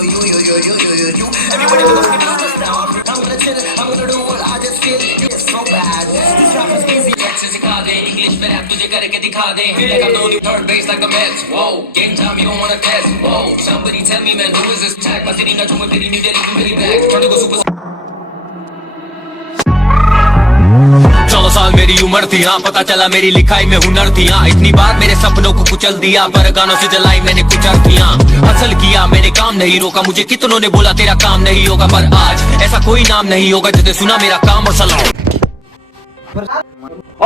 So you. Everybody with us can do this now. I'm gonna chill, I'm gonna do what I just feel. It's so bad. This rap is easy. से सिखा दे English में rap तुझे करके दिखा दे like I'm the only third base like the Mets whoa game time you don't wanna test whoa somebody tell me man who is this tag my city not you तेरी new Delhi to मेरी back trying to go super 14 साल मेरी उम्र थी हाँ पता चला मेरी लिखाई में हुनर थी हाँ इतनी बार मेरे सपनों को कुचल दिया पर गानों से जलाई मैंने कुछ अर्थियाँ हासिल किया मैंने काम नहीं रोका मुझे कितनों ने बोला तेरा काम नहीं होगा पर आज ऐसा कोई नाम नहीं होगा जिसने सुना मेरा काम और सलाम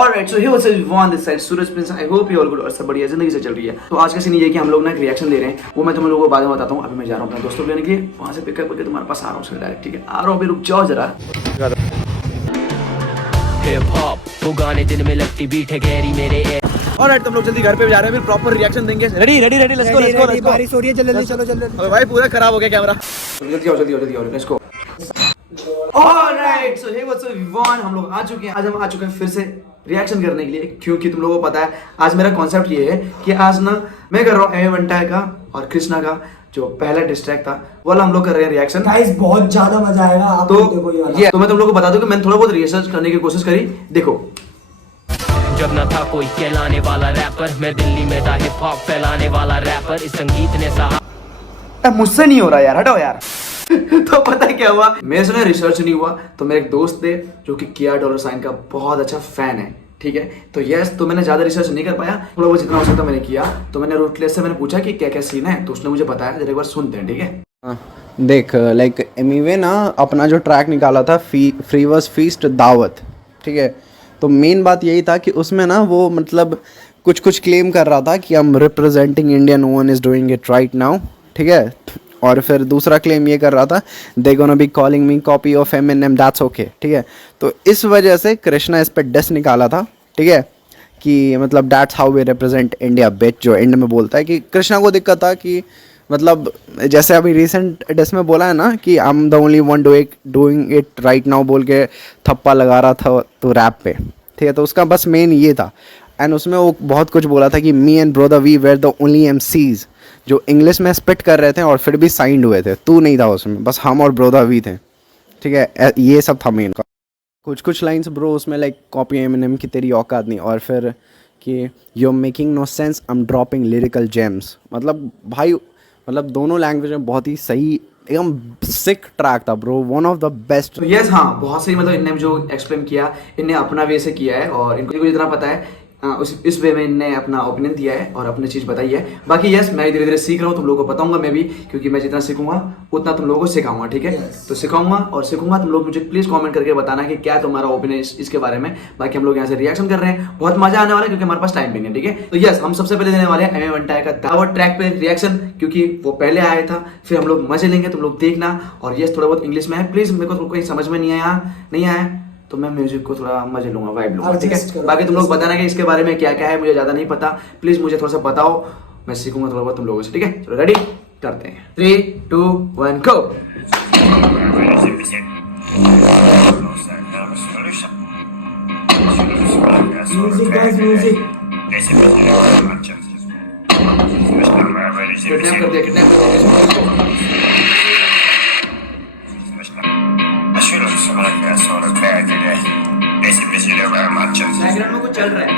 Alright, so here was everyone this side Suraj Prince. I hope you all good और सब बढ़िया जिंदगी से चल रही है। तो आज का सीन ये है कि हम लोग ना एक रिएक्शन दे रहे हैं, वो मैं तुम लोगों को बाद में बताता हूँ। अभी मैं जा रहा हूँ अपने दोस्तों को लेने के लिए, वहाँ से पिकअप करके तुम्हारे पास आ रहा हूँ डायरेक्ट, ठीक है? आ रहा हूँ, अभी रुक जाओ जरा। हिप हॉप वो गाने दिन में लगती बीट है गहरी मेरे Alright, तुम लोग जल्दी घर पे जा रहे हैं, फिर प्रॉपर रिएक्शन देंगे। रेडी लेट्स गो बारिश हो रही है, जल्दी चलो भाई पूरा खराब हो गया कैमरा। जल्दी आओ let's go. Alright, so hey what's up everyone, हम लोग आ चुके हैं, आज हम आ चुके हैं फिर से रिएक्शन करने के लिए, क्योंकि तुम लोगों को पता है आज मेरा कॉन्सेप्ट ये है कि आज ना मैं कर रहा हूँ एम वंटाय का और कृष्णा का जो पहला डिस्ट्रैक्ट था वो हम लोग कर रहे हैं रिएक्शन। गाइस बहुत ज्यादा मजा आएगा, आप तो देखो ये वाला। ये तो मैं तुम लोगों को बता दूं कि मैंने थोड़ा बहुत रिसर्च करने की कोशिश करी। देखो जब न था कोई कहलाने वाला रैपर मैं दिल्ली में था हिप हॉप फैलाने वाला रैपर इस संगीत ने सहा मुझसे नहीं हो रहा यार, हटाओ यार। तो पता है क्या हुआ, मेरे से रिसर्च नहीं हुआ तो मेरे एक दोस्त थे जो कि किया डॉलर साइन का बहुत अच्छा फैन है, ठीक है? तो यस, तो मैंने ज्यादा रिसर्च नहीं कर पाया, थोड़ा बहुत जितना हो सकता मैंने किया। तो मैंने रूटलेस से मैंने पूछा कि क्या क्या सीन है, तो उसने मुझे बताया, जरा एक बार सुनते हैं, ठीक है? देख लाइक एमीवे ना अपना जो ट्रैक निकाला था फ्री वर्स फीस्ट दावत, ठीक है? तो मेन बात यही था कि उसमें ना वो मतलब कुछ क्लेम कर रहा था कि हम representing India, no one is doing it right now, ठीक है? और फिर दूसरा क्लेम ये कर रहा था they gonna be calling me copy of Eminem, that's okay, ठीक है? तो इस वजह से कृष्णा इस पर डिस निकाला था, ठीक है? कि मतलब that's how we represent India बिच, जो एंड में बोलता है कि कृष्णा को दिक्कत था कि मतलब जैसे अभी रिसेंट डिस में बोला है ना कि I am the only one doing it right now बोल के थप्पा लगा रहा था तो रैप पे, ठीक है? तो उसका बस मेन ये था। एंड उसमें वो बहुत कुछ बोला था कि me and brother we were the only MCs जो इंग्लिश में स्पिट कर रहे थे और फिर भी साइंड हुए थे, तू नहीं था उसमें, बस हम और ब्रोदर वी थे, ठीक है? ये सब था मेन का। कुछ लाइंस ब्रो उसमें लाइक कॉपी एमिनेम की तेरी औकात नहीं, और फिर कि you are making no sense, I am dropping lyrical gems. मतलब भाई मतलब दोनों लैंग्वेज में बहुत ही सही एकदम सिक ट्रैक था bro, one of the best. तो यस हाँ, बहुत सही, मतलब इनने जो एक्सप्लेन किया इनने अपना वे से किया है और इनको जितना पता है इस वे में इनने अपना ओपिनियन दिया है और अपनी चीज़ बताई है। बाकी यस, मैं धीरे धीरे सीख रहा हूँ, तुम लोगों को बताऊंगा मैं भी, क्योंकि मैं जितना सीखूंगा उतना तुम लोगों को सिखाऊंगा, ठीक है? तो सिखाऊंगा और सीखूंगा, तुम लोग मुझे प्लीज़ कमेंट करके बताना कि क्या तुम्हारा ओपिनियन इसके बारे में। बाकी हम लोग यहाँ से रिएक्शन कर रहे हैं, बहुत मजा आने वाला है क्योंकि हमारे पास टाइम भी नहीं है, ठीक है? तो यस, हम सबसे पहले देने वाले हैं एम वंटाय का दावत ट्रैक पे रिएक्शन, क्योंकि वो पहले आया था, फिर हम लोग मजे लेंगे, तुम लोग देखना। और यस, थोड़ा बहुत इंग्लिश में है, प्लीज़ मेरे को कोई समझ में नहीं आया तो मैं म्यूजिक को थोड़ा मजे लूंगा, वाइब लूंगा, ठीक है? बाकी तुम लोग बताना कि इसके बारे में क्या क्या है, मुझे ज़्यादा नहीं पता, प्लीज़ मुझे थोड़ा सा बताओ, मैं सीखूंगा थोड़ा बहुत तुम लोगों से, ठीक है? चलो रेडी करते हैं, 3, 2, 1 गो। म्यूजिक किडनैप कर दिया बैकग्राउंड में कुछ चल रहा है।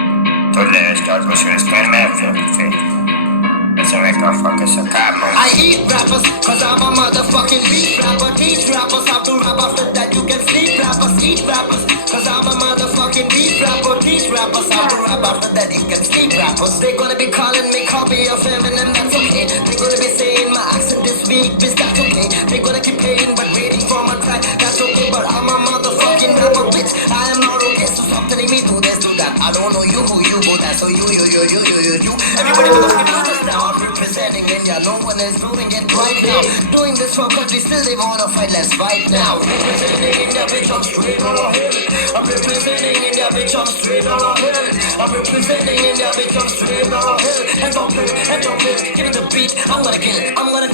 I eat rappers cause I'm a motherfucking beat rapper. These rappers have to rap after that you can sleep rappers. Eat rappers cause I'm a motherfucking beat rapper. These rappers have to rap after that you can sleep rappers. They gonna be calling me copy of Eminem, that's okay. They gonna be saying my accent is weak, bitch, that's okay. They gonna keep playing but waiting for my track, that's okay. But I'm a motherfucking rapper, bitch. I am not okay, so stop telling me do this, do that. I don't know you, who you, who that. So you. Everybody with us can do this now. I'm representing India, no one is doing it right now. Doing this for country, still they wanna fight, let's fight now. Representing India, bitch, I'm straight on ahead. I'm representing India, bitch, I'm straight on ahead. I'm representing India, bitch, I'm straight on ahead. And don't play, give it the beat. I'm gonna kill it, I'm gonna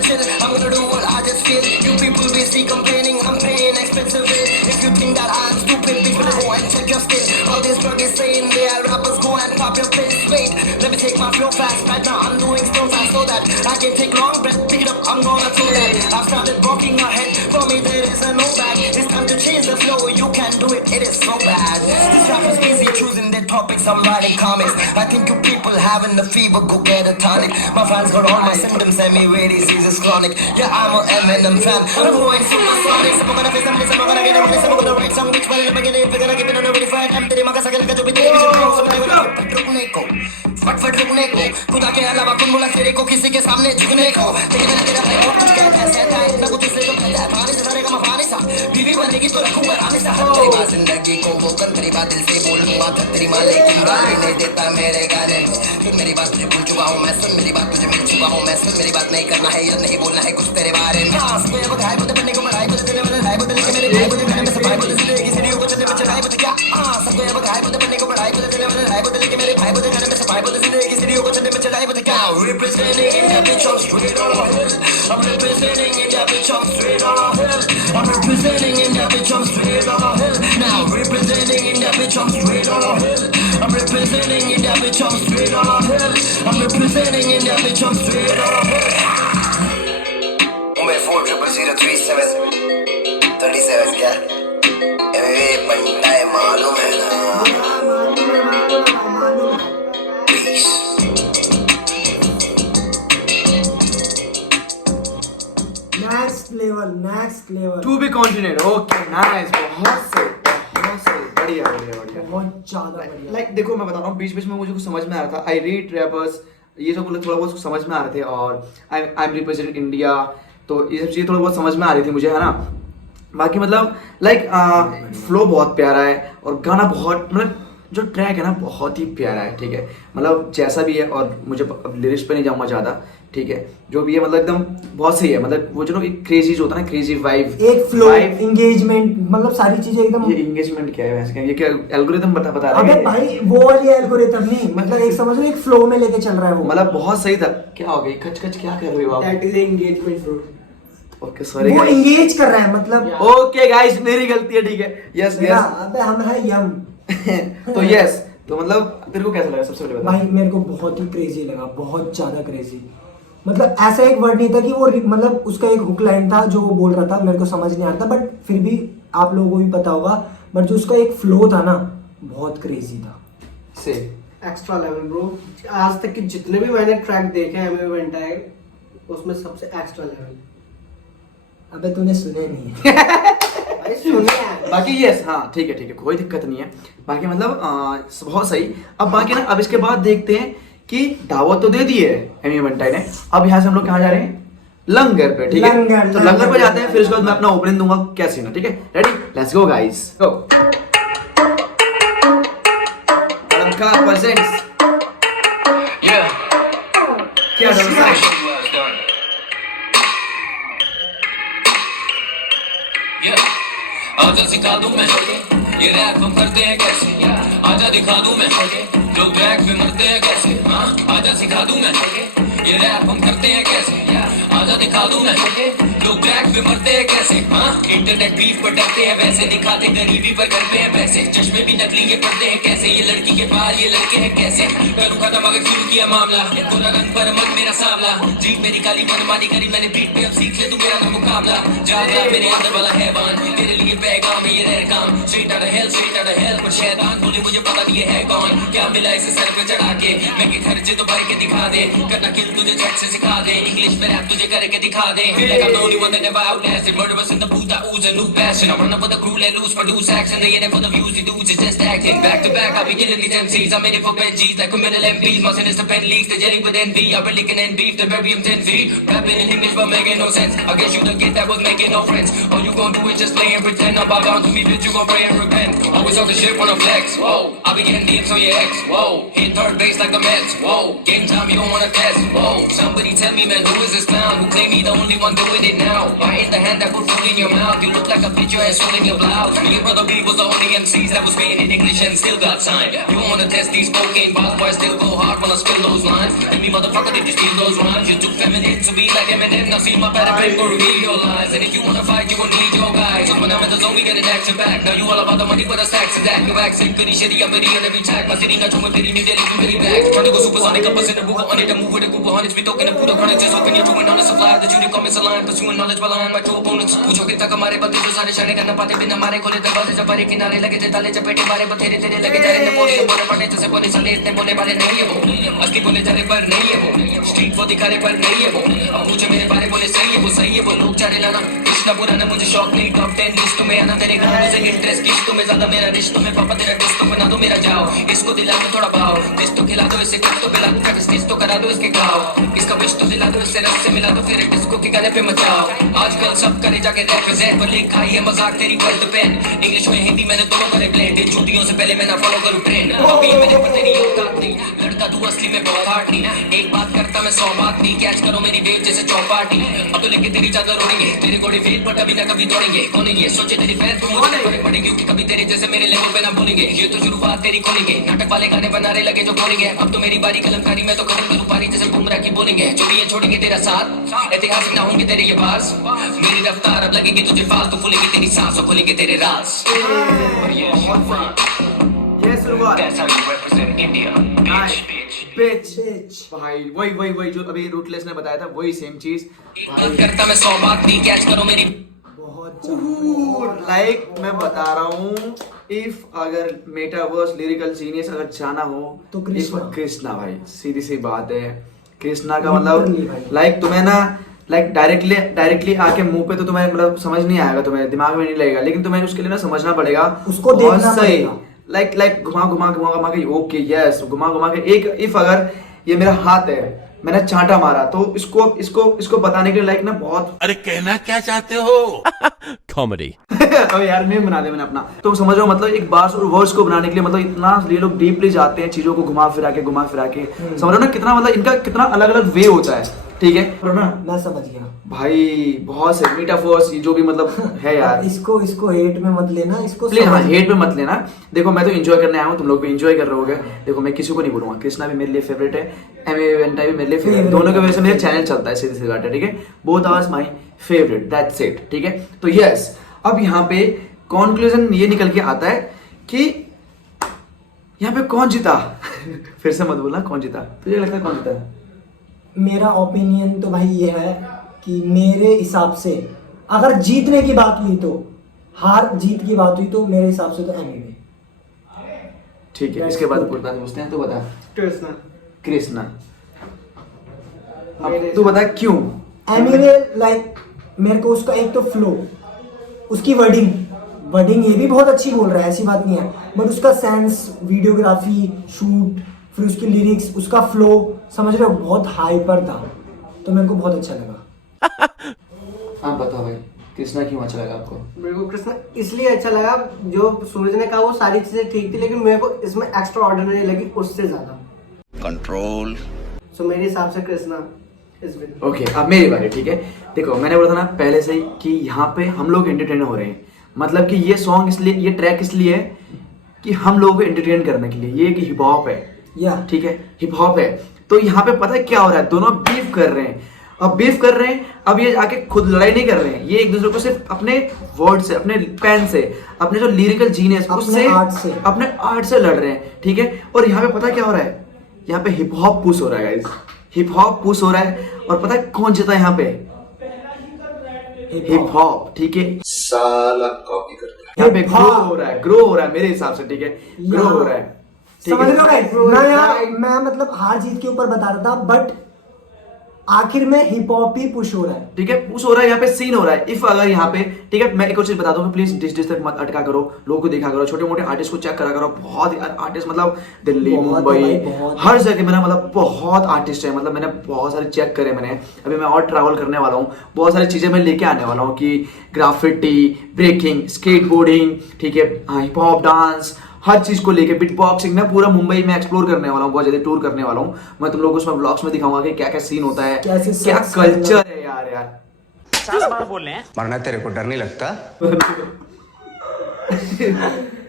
chill, I'm gonna do what I just feel. You people busy complaining, I'm paying expensive bill. If you think that I'm stupid, bitch, better go and check your skin. All these drug is saying they are rappers, go and pop your pills. Wait, let me take my flow fast right now. I'm doing so fast so that I can take long breath. Pick it up, I'm gonna throw having the fever, go get a tonic. My fans got all my symptoms and me rare disease is chronic. Yeah, I'm a Eminem fan. I'm going supersonic. Some gonna face somebody, some gonna get a money, some gonna write some which one I'm gonna if gonna give it on a really fine. I'm तेरे मगा सकल का जो भी तेरे पीछे पड़ा सब मैं बोला रुकने को फट रुकने को खुदा के अलावा कौन बोला तेरे को किसी के सामने झुकने को लेकिन मैंने तेरा भाई कुछ क्या कैसे था इतना कुछ इसलिए तो कहता है पानी से सारे का मफानी सा बीवी बनेगी तो रखूंगा रानी सा तेरी बात जिंदगी को वो कर तेरी बात दिल से बोलूंगा तेरी माँ लेकिन गाली नहीं देता मेरे गाने सुन मेरी बात तुझे भूल चुका हूँ मैं सुन मेरी बात तुझे मिल चुका हूँ मैं सुन मेरी बात नहीं करना है या नहीं बोलना है कुछ तेरे बारे में हाँ सबको ये बताए बुद्ध बनने को मराए बुद्ध तेरे वाले लाए बुद्ध लेके मेरे भाई बुद्ध गाने में सब भाई बुद्ध जिंदगी सीढ़ियों को चलने में चढ़ाए बुद्ध क्या हाँ सबको ये बताए बुद्ध बनने को मराए बुद्ध तेरे वाले लाए बुद्ध लेके मेरे भाई बुद्ध गाने में सब भाई बुद्ध जिंदगी सीढ़ियों को चलने में चढ़ाए बुद्ध क्या representing India bitch I'm straight on a hill I'm representing India bitch I'm straight on a hill I'm representing India bitch I'm straight on a hill now representing India bitch I'm straight on a hill I'm representing India bitch I'm straight on a hill I'm representing India bitch I'm straight on a hill Mumbai 40037 37 क्या MMA बनता है मालूम है ना Peace next level to be continued okay nice बहुत सही बढ़िया बहुत ज्यादा बढ़िया लाइक देखो मैं बता रहा हूँ बीच बीच में मुझे कुछ समझ में आ रहा था आई रीड रैपर्स ये सब थोड़ा बहुत समझ में आ रहे थे और आई एम रिप्रेजेंटिंग इंडिया तो ये सब चीज़ें थोड़ा बहुत समझ में आ रही थी मुझे है ना बाकी मतलब लाइक फ्लो बहुत प्यारा है और गाना बहुत मतलब जो ट्रैक है ना बहुत ही प्यारा है ठीक है मतलब जैसा भी है और मुझे अब लिरिक्स पे नहीं जाऊंगा ज़्यादा ठीक है जो भी है मतलब एकदम बहुत सही है मतलब वो जो एक क्रेजी जो होता है ना क्रेजी वाइब एक फ्लो एंगेजमेंट मतलब सारी चीजें एकदम ये एंगेजमेंट क्या है वैसे ये क्या एल्गोरिथम बता रहा अबे है भाई वो वाली एल्गोरिथम नहीं मतलब एक समझ लो एक फ्लो में लेके चल रहा है वो मतलब बहुत सही था क्या हो गई खच खच क्या कर रहे हो आप that is engagement flow okay sorry वो एंगेज कर रहा है मतलब ओके गाइस मेरी गलती है ठीक है यस यस अबे हमारा यम तो यस तो मतलब तेरे को कैसा लगा सबसे पहले बता भाई मेरे को बहुत ही क्रेजी लगा बहुत ज्यादा क्रेजी मतलब ऐसा एक वर्ड नहीं था कि वो मतलब उसका एक हुक लाइन था जो वो बोल रहा था मेरे को समझ नहीं आता बट फिर भी आप लोगों को भी पता होगा बट जो उसका एक फ्लो था ना बहुत क्रेजी था से एक्स्ट्रा लेवल ब्रो आज तक के जितने भी मैंने ट्रैक देखे हैं एमए वेंटाइल उसमें सबसे एक्स्ट्रा लेवल अबे तूने सुने नहीं है भाई सुनिए बाकी यस हाँ ठीक है कोई दिक्कत नहीं है बाकी मतलब बहुत सही अब बाकी ना अब इसके बाद देखते हैं कि दावत तो दे दी है एमी वेंटाइल ने अब यहाँ से हम लोग कहाँ जा रहे हैं लंगर पे ठीक है तो लंगर पे जाते हैं फिर उसके बाद मैं अपना ओपनिंग दूंगा क्या सीन है ठीक है ready let's go guys go अलंकार प्रेजेंट्स क्या आजा सिखा दूं मैं ये रैप हम करते हैं कैसे आजा दिखा दूं मैं लोग ट्रैक पे मरते हैं कैसे हाँ आजा सिखा दूं मैं ये रैप हम करते हैं कैसे आजा दिखा दूं मैं लोग ट्रैक पे मरते हैं कैसे हाँ इंटरनेट बीफ पर डरते हैं वैसे दिखाते गरीबी पर करते हैं पैसे चश्मे भी नकली ये पढ़ते हैं कैसे ये लड़की के बाल ये लड़के हैं कैसे करूँ खत्म अगर शुरू किया मामला पूरा रंग पर मन मेरा सांवला जीत मेरी काली मनमानी करी मैंने बीट पे अब सीख ले तू मेरा ना मुकाबला जागा मेरे अंदर वाला हैवान तेरे लिए पैगाम ये रह काम स्ट्रेट आउट ऑफ हेल पर शैतान बोले मुझे पता नहीं है कौन क्या मिला इसे सर पे चढ़ा के मैं के खर्चे तो भर के दिखा दे करना किल तुझे झट से सिखा दे इंग्लिश में रैप तुझे करके दिखा दे feel like I'm the only one that never outlasted murderers in the booth I ooze a new passion I run up with a crew let loose produce action they in it for the views you dudes is just acting back to back I'll be killing these MCs I'm in it for Benjis like criminal MPs my sinister pen leaks they jelly with envy I've been licking and beef they bury him 10 feet rapping in English but making no sense I guess you don't get that was making no friends all you gon' do is just play and pretend I'm bow down to me bitch you gon' pray and repent always on the shit when I flex whoa I be getting DMs on your ex whoa hit third base like the Mets whoa game time you don't wanna test whoa somebody tell me man who is this clown who claim he the only one doing it now right in the hand that put food in your mouth you look like a bitch your ass holding your blouse me and brother B was the only MCs that was spitting in English and still got signed you don't wanna test these cocaine bars but I still go hard when I spill those lines and me motherfucker did you steal those rhymes you're too feminine to be like Eminem now see my better pay for reveal your lies and if you wanna fight you gon' need your guys so when I'm in the zone we get an action back now you all about the money with the stacks and that your accent pretty shitty I'm pretty on every track my city not too much pity New Delhi to very back trying to go supersonic up us in the Google on it to move with a group honest, we talking and put up on it, just open your doing on the supply. The jury comments align, pursuing knowledge while I'm my two opponents. पूछोगे तक हमारे बंदे जो सारे शाने करना पाते बिना मारे खोले दरवाजे जब बारी किनारे लगे थे ताले चपेटे मारे बतेरे तेरे लगे जा रहे थे बोले बोले पड़े जैसे बोले साले इतने बोले वाले नहीं है वो असली बोले जा रहे पर नहीं है वो स्ट्रीट वो दिखा रहे पर नहीं है वो अब पूछे मेरे बारे बोले सही है वो लोग चारे लाना कृष्णा बुरा ना मुझे शौक नहीं टॉप 10 लिस्ट में आना तेरे गानों से इंटरेस्ट किस्तों में ज्यादा मेरा रिश्तों में पापा तेरा टेस्ट बना दो मेरा जाओ इसको दिला दो थोड़ा भाव टेस्ट तो खिला दो इसे कुछ तो पिला दो टेस्ट तो करा दो इसके गाओ इसका विश तो दिला दो इससे रस से मिला दो फिर डिस्को के गाने पे मचाओ आजकल सब करे जाके रिप्रेजेंट पर लिखा है मजाक तेरी वर्ल्ड पेन इंग्लिश में हिंदी मैंने दोनों करे ब्लेंड इन चूतियों से पहले मैं ना फॉलो करूं ट्रेंड अभी मेरे पर तेरी औकात नहीं लड़का तू असली में बहुत हार्ड नहीं एक बात करता मैं 100 बात नहीं कैच करो मेरी वेव जैसे चौपाटी अब तो लेके तेरी चादर उड़ेंगे तेरे घोड़े फेल पर कभी ना कभी दौड़ेंगे कौन ये सोचे तेरी फैन तुम मुझे बड़े पड़ेंगे क्योंकि कभी तेरे जैसे मेरे लेवल पे ना भूलेंगे ये तो शुरुआत तेरी खोलेंगे नाटक वाले गाने बनाने लगे जो बोलेंगे अब तो मेरी बारी कलमकारी मैं तो करूं पारी जैसे बुमराह की बोलेंगे जो भी ये छोड़ेंगे तेरा साथ ऐतिहासिक ना होंगे तेरे ये पास मेरी रफ्तार अब लगेगी तुझे फालतू फूलेगी तेरी सांसों खोलेंगे तेरे राज ये शुरुआत That's how you represent India, bitch. Pitch भाई वही जो अभी रूटलेस ने बताया था वही सेम चीज करता मैं 100 बात नहीं कैच करो मेरी बहुत लाइक मैं बता रहा हूँ इफ अगर मेटावर्स लिरिकल जीनियस अगर जाना हो तो कृष्णा। कृष्णा भाई सीधी सी बात है कृष्णा का Literally मतलब भाई। लाइक तुम्हें ना लाइक डायरेक्टली आके मुंह पे तो तुम्हें मतलब समझ नहीं आएगा तुम्हें दिमाग में नहीं लगेगा लेकिन तुम्हें उसके लिए ना समझना पड़ेगा उसको देखना पड़ेगा। लाइक घुमा के ओके यस घुमा के एक इफ अगर ये मेरा हाथ है मैंने चांटा मारा तो इसको बताने के लिए लाइक ना बहुत अरे कहना क्या चाहते हो कॉमेडी अब यार मैं बना दे मैंने अपना तो समझ रहा हूँ मतलब एक बार और वर्ड्स को बनाने के लिए मतलब इतना ये लोग डीपली जाते हैं चीजों को घुमा फिरा के समझ रहे हो ना कितना मतलब इनका कितना अलग अलग वे होता है ठीक है ना मैं समझ गया भाई बहुत से मेटाफोर्स जो भी मतलब है यार इसको हेट में मत लेना इसको प्लीज हाँ हेट में मत लेना देखो मैं तो एंजॉय करने आया हूँ तुम लोग भी एंजॉय कर रहे होगे देखो मैं किसी को नहीं बोलूंगा कृष्णा भी मेरे लिए फेवरेट है एमए वेंटा भी मेरे लिए फेवरेट दोनों की वजह से मेरा चैनल चलता है सीधी सी बात है ठीक है both are my favourite that's it ठीक है तो यस अब यहाँ पे कंक्लूजन ये निकल के आता है कि यहाँ पे कौन जीता फिर से मत बोलना कौन जीता तुझे लगता है कौन जीता मेरा ओपिनियन तो भाई ये है कि मेरे हिसाब से अगर जीतने की बात हुई तो हार जीत की बात हुई तो मेरे हिसाब से तो एमिवे ठीक है इसके बाद पूछते हैं तो बता कृष्णा अब तू बता क्यों एमिवे लाइक मेरे को उसका एक तो फ्लो उसकी वर्डिंग ये भी बहुत अच्छी बोल रहा है ऐसी बात नहीं है बट उसका सेंस वीडियोग्राफी शूट फिर उसकी लिरिक्स उसका फ्लो समझ रहे हो बहुत हाइपर था तो मेरे को बहुत अच्छा लगा हाँ बताओ भाई कृष्णा क्यों अच्छा लगा आपको मेरे को कृष्णा इसलिए अच्छा लगा जो सूरज ने कहा वो सारी चीजें ठीक थी लेकिन मेरे को इसमें एक्स्ट्रा ऑर्डिनरी लगी उससे ज्यादा कंट्रोल सो मेरे हिसाब से कृष्णा इज विन ओके अब मेरी बारी ठीक है देखो मैंने बोला था ना पहले से ही कि यहाँ पे हम लोग एंटरटेन हो रहे हैं मतलब कि ये सॉन्ग इसलिए ये ट्रैक इसलिए है कि हम लोगों को एंटरटेन करने के लिए ये कि हिप हॉप है या ठीक है हिप हॉप है तो यहाँ पे पता है क्या हो रहा है दोनों बीफ कर रहे हैं अब ये आके खुद लड़ाई नहीं कर रहे हैं ये एक दूसरे को सिर्फ अपने वर्ड से अपने पेन से अपने जो लिरिकल जीनियस उससे अपने आर्ट से लड़ रहे हैं ठीक है और यहाँ पे पता है क्या हो रहा है यहाँ पे हिप हॉप पुश हो रहा है गाइस हिप हॉप पुश हो रहा है और पता है कौन जीता है यहाँ पे हिप हॉप ठीक है साला कॉपी कर दिया यहाँ पे ग्रो हो रहा है मेरे हिसाब से ठीक है ग्रो हो रहा है समझ रहे हो guys? मैं मतलब हार जीत के ऊपर बता रहा था बट आखिर में हिप हॉप ही पुश हो रहा है ठीक है पुश हो रहा है यहाँ पे सीन हो रहा है इफ अगर यहाँ पे ठीक है मैं एक और चीज बता दूं प्लीज डिस तक मत अटका करो लोगों को देखा करो छोटे मोटे आर्टिस्ट को चेक करा करो बहुत आर्टिस्ट मतलब दिल्ली मुंबई हर जगह मेरा मतलब बहुत आर्टिस्ट है मतलब मैंने बहुत सारे चेक करे मैंने अभी मैं और ट्रैवल करने वाला हूँ बहुत सारी चीजें मैं लेके आने वाला हूँ कि ग्राफिटी ब्रेकिंग स्केटबोर्डिंग ठीक है हिप हॉप डांस हर चीज को लेके बिट बॉक्सिंग मैं पूरा मुंबई में एक्सप्लोर करने वाला हूँ बहुत ज्यादा टूर करने वाला हूँ मैं तुम लोगों को उसमें व्लॉग्स में दिखाऊंगा कि क्या क्या सीन होता है क्या कल्चर है यार मरना तेरे को डर नहीं लगता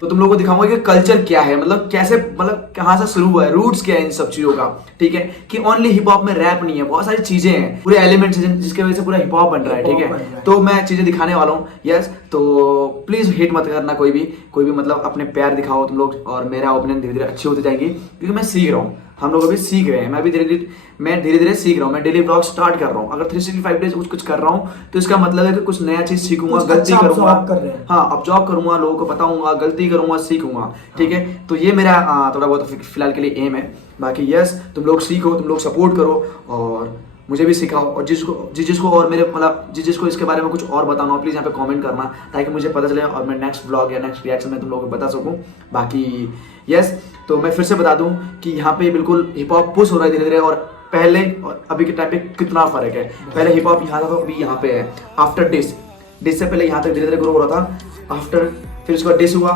तो तुम लोगों को दिखाऊंगा कि कल्चर क्या है मतलब कैसे मतलब कहाँ से शुरू हुआ है रूट्स क्या है इन सब चीजों का ठीक है कि ओनली हिप हॉप में रैप नहीं है बहुत सारी चीजें हैं पूरे एलिमेंट्स जिसकी वजह से पूरा हिप हॉप बन रहा है ठीक है तो मैं चीजें दिखाने वाला हूँ यस तो प्लीज हेट मत करना कोई भी मतलब अपने प्यार दिखाओ तुम लोग और मेरा ओपिनियन धीरे धीरे अच्छी होती जाएगी क्योंकि मैं सीख रहा हूँ हम लोग अभी सीख रहे हैं। मैं धीरे धीरे सीख रहा हूँ। मैं डेली ब्लॉग स्टार्ट कर रहा हूँ। अगर 365 डेज कुछ कर रहा हूँ तो इसका मतलब है कि कुछ नया चीज सीखूंगा, गलती अच्छा करूंगा। absorb कर रहे हैं। हाँ, ऑब्जॉर्व करूंगा, लोगों को बताऊंगा, गलती करूंगा, सीखूंगा। ठीक है, तो ये मेरा थोड़ा बहुत फिलहाल के लिए एम है। बाकी यस, तुम लोग सीखो, तुम लोग सपोर्ट करो और मुझे भी सिखाओ। और जिसको और मेरे मतलब जिसको इसके बारे में कुछ और बताना हो, प्लीज़ यहाँ पे कमेंट करना, ताकि मुझे पता चले और मैं नेक्स्ट व्लॉग या नेक्स्ट रिएक्शन में तुम लोगों को बता सकूँ। बाकी यस, तो मैं फिर से बता दूँ कि यहाँ पे बिल्कुल हिप हॉप पुश हो रहा है धीरे धीरे। और पहले और अभी के टाइम पे कितना फ़र्क है। पहले हिप हॉप यहाँ था तो अभी यहाँ पे है। आफ्टर डिस से पहले यहाँ तक धीरे धीरे ग्रो हो रहा था। आफ्टर फिर उसके बाद डिस हुआ,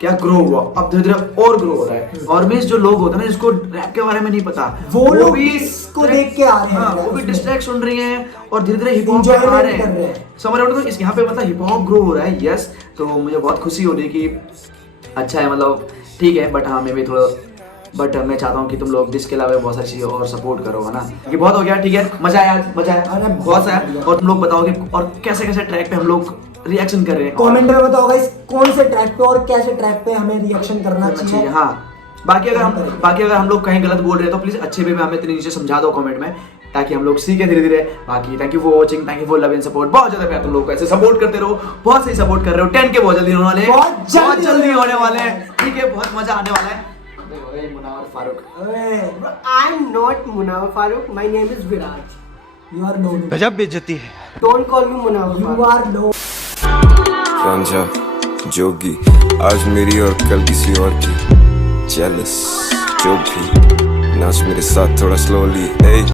क्या ग्रो हुआ, अब धीरे धीरे और ग्रो हो रहा है। और मीन्स जो लोग होते हैं ना, जिसको रैप के बारे में नहीं पता, वो लोग भी इसको देख के आ रहे हैं। हाँ, वो भी डिस्ट्रैक्ट सुन रही हैं और धीरे धीरे हिप हॉप Enjoyment पे आ रहे कर रहे हैं। हैं। समझ रहे हो? तो इस यहाँ पे मतलब हिप हॉप ग्रो हो रहा है। यस, तो मुझे बहुत खुशी हो रही है कि अच्छा है, मतलब ठीक है। बट हाँ, मैं भी थोड़ा मैं चाहता हूँ कि तुम लोग डिस के अलावा बहुत सारी चीज़ें और सपोर्ट करो, है ना। कि बहुत हो गया, ठीक है, मजा आया। अरे बहुत सा है। और तुम लोग बताओगे और कैसे कैसे ट्रैक पे हम लोग रिएक्शन कर रहे हैं। कमेंट में बताओ गाइस कौन से ट्रैक पे और कैसे ट्रैक पे हमें रिएक्शन करना चाहिए। हाँ, बाकी अगर हम लोग कहीं गलत बोल रहे हैं तो प्लीज अच्छे वे में हमें इतने नीचे समझा दो कमेंट में, ताकि हम लोग सीखे धीरे धीरे। बाकी thank you for watching, thank you for love and support. बहुत ज्यादा प्यार तुम लोग को, ऐसे सपोर्ट करते रहो। बहुत सही सपोर्ट कर रहे हो। 10K बहुत जल्दी होने वाले हैं, बहुत जल्दी होने वाले हैं। ठीक है, बहुत मजा आने वाला है। Munawar Farooq, I am not Munawar Farooq. My name is Viraj. You are no, गजब बेइज्जती है। Don't call me Munawar you Farooq. Are no. रांझा जोगी आज मेरी और कल किसी और की जेलस जो भी नाच मेरे साथ थोड़ा स्लोली।